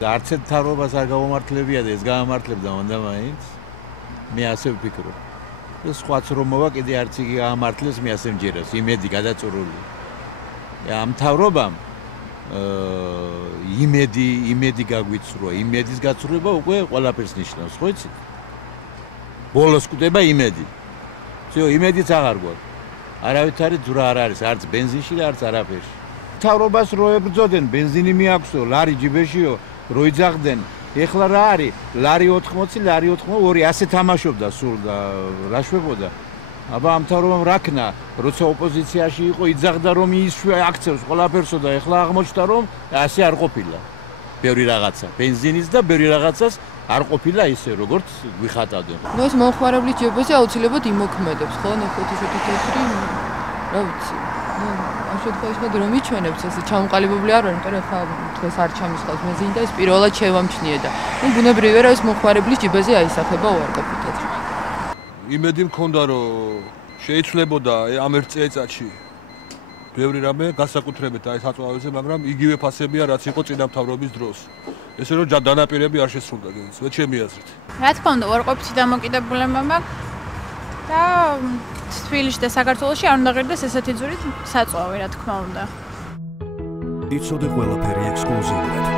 არც ერთ მთავრობას არ გამომართლებია და ეს გამართლებდა მანდა მაინც. მე ასე ვფიქრობ. ეს სხვაც რომ მოვა კიდე არც იგი გამართლეს მე ასე მჯერას, იმედი გადაწურული. ამ მთავრობამ იმედი გაგვიცრუა, იმედის გაცრუება უკვე ყველაფერს ნიშნავს, ხო იცით? ბოლოს კვდება იმედი. всё, იმედიც აღარ გვაქვს. არავითარი ძვრა არ არის, არც ბენზინში და არც არაფერში. მთავრობას რო ებრძოდენ, ბენზინი მიაქვსო, ლარი ჯიბეშიო, რო იძახდნენ, ეხლა რა არის? ლარი 80, ლარი 82, ასე თამაშობდა სულ და რა შვებოდა? აბა ამ მთავრობამ რა ქნა, როცა ოპოზიციაში იყო, იძახდა რომ ის აქცევს ყველაფერსო და ეხლა აღმოჩნდა რომ ასე არ ყოფილა. ბევრი რაღაცა, ბენზინის და ბევრი რაღაცას არ ყოფილა ისე როგორც გვიხატავდნენ. ნუ ეს მომხმარებლის ჯებაზე აუცილებლად იმოქმედებს, ხო? ნახოთ ისეთი თეთრი, რა ვიცი. ამ შემთხვევაში რომ მიჩვენებს ესე ჩამოყალიბებული არ ვარ, იმიტომ რომ ხა დღეს არ ჩამისხავს ბენზინი და ეს პირველად შევამჩნიე და ნუ ბუნებრივია რომ ეს მომხმარებლის ჯებაზე აისახება უარყოფით თეთრი. იმედი მქონდა რომ შეიცვლებოდა ამ ერთ წელიწადში ბევრი რამე განსაკუთრებით აი საწვავებზე, მაგრამ იგივე ფასებია რაც იყო წინა მთავრობის დროს. ესე რომ დანაპირები არ შესრულდა გენს, ჩემი აზრით. რა თქმა უნდა, უარყოფითი დამოკიდებულება მაქვს და თბილისში და საქართველოში არ უნდა ღირდეს ესეთი ძვირით საწვავი, რა თქმა უნდა. იცოდე ყველაფერი ექსკლუზიურად.